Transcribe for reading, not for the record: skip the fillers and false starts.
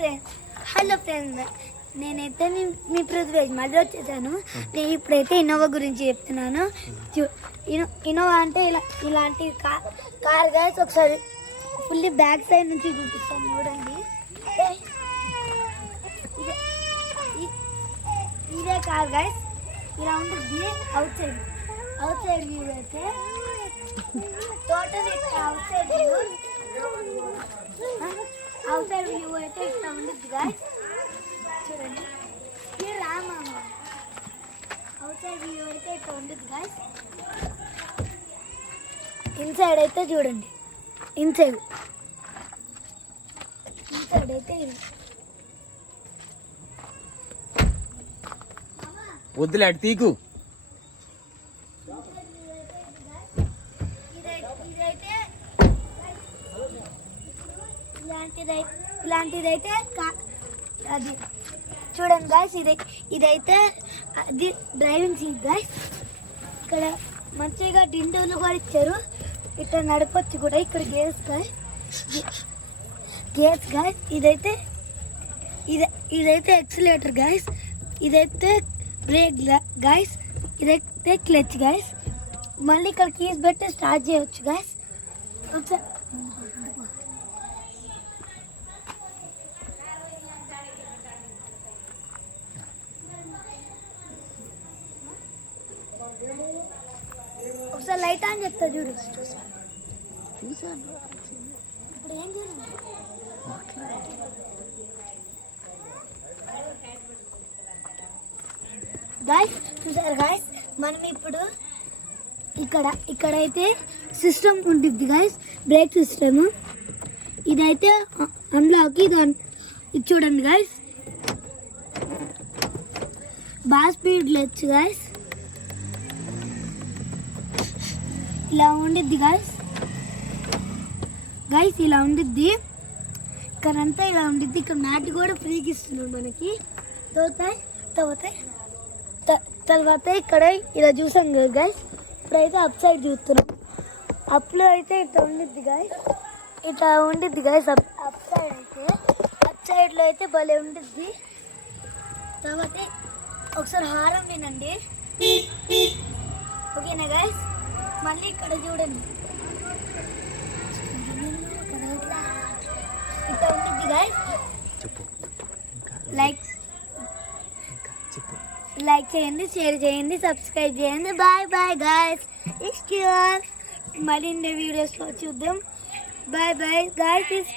Hello friends, నేనైతే మీ పృథ్వేజ్ మళ్ళీ వచ్చేసాను. నేను ఇప్పుడైతే ఇన్నోవా గురించి చెప్తున్నాను. ఇన్నోవా అంటే ఇలాంటి కార్ గైస్. ఒకసారి ఫుల్లీ బ్యాక్ సైడ్ నుంచి చూపిస్తాను చూడండి. ఇదే కార్ గైస్. ఇలా ఉంటుంది అవుట్ సైడ్ వ్యూ అయితే. టోటల్ అవుట్ సైడ్ వ్యూ అయితే ఇట్లా ఉంటుంది గైస్. చూడండి, రామా అవుట్ సైడ్ వ్యూ అయితే ఇట్లా ఉంటుంది గైస్. ఇన్సైడ్ అయితే చూడండి, ఇన్సైడ్ అయితే వద్దులాడు తీకు. ఇలాంటిదైతే అది చూడండి గాయస్. ఇదైతే అది డ్రైవింగ్ సీట్ గాయస్. ఇక్కడ మంచిగా డిండోలు కూడా ఇచ్చారు. ఇట్లా నడపచ్చు కూడా. ఇక్కడ గేర్స్ గాయస్. ఇదైతే ఎక్సిలేటర్ గాయస్. ఇదైతే బ్రేక్ గాయస్. ఇదైతే క్లచ్ గాయస్. మళ్ళీ ఇక్కడ కీస్ పెట్టి స్టార్ట్ చేయవచ్చు గాయస్. ఒకసారి లైట్ ఆన్ చెప్తా చూడు. ఇప్పుడు ఏం చూడండి గాయస్. చూసారు గాయస్, మనం ఇప్పుడు ఇక్కడైతే సిస్టమ్ ఉంటుంది గాయస్, బ్రేక్ సిస్టమ్. ఇదైతే అన్లాక్. ఇది చూడండి గాయస్, బాగా స్పీడ్ లేచ్చు గాయస్. ఇలా ఉండిద్ది గాయస్. ఇలా ఉండిద్ది. ఇక్కడంతా ఇలా ఉండిద్ది. ఇక్కడ మ్యాట్ కూడా ఫ్రీకి ఇస్తున్నాడు మనకి. తర్వాత ఇక్కడ ఇలా చూసాం కదా గాయస్. ఇప్పుడైతే అప్ సైడ్ చూస్తున్నాం. అప్లో అయితే ఇట్లా ఉండిద్ది గాయస్. అప్ సైడ్ అయితే అప్ సైడ్లో అయితే భలే ఉండిద్ది. తర్వాత ఒకసారి హారం వినండి, ఓకేనా గాయస్. మళ్ళీ ఇక్కడ చూడండి, ఇట్లా ఉంటుంది గాయస్. లైక్ చేయండి, షేర్ చేయండి, సబ్స్క్రైబ్ చేయండి. Bye bye guys. మరిన్ని వీడియోస్లో చూద్దాం. Bye bye guys.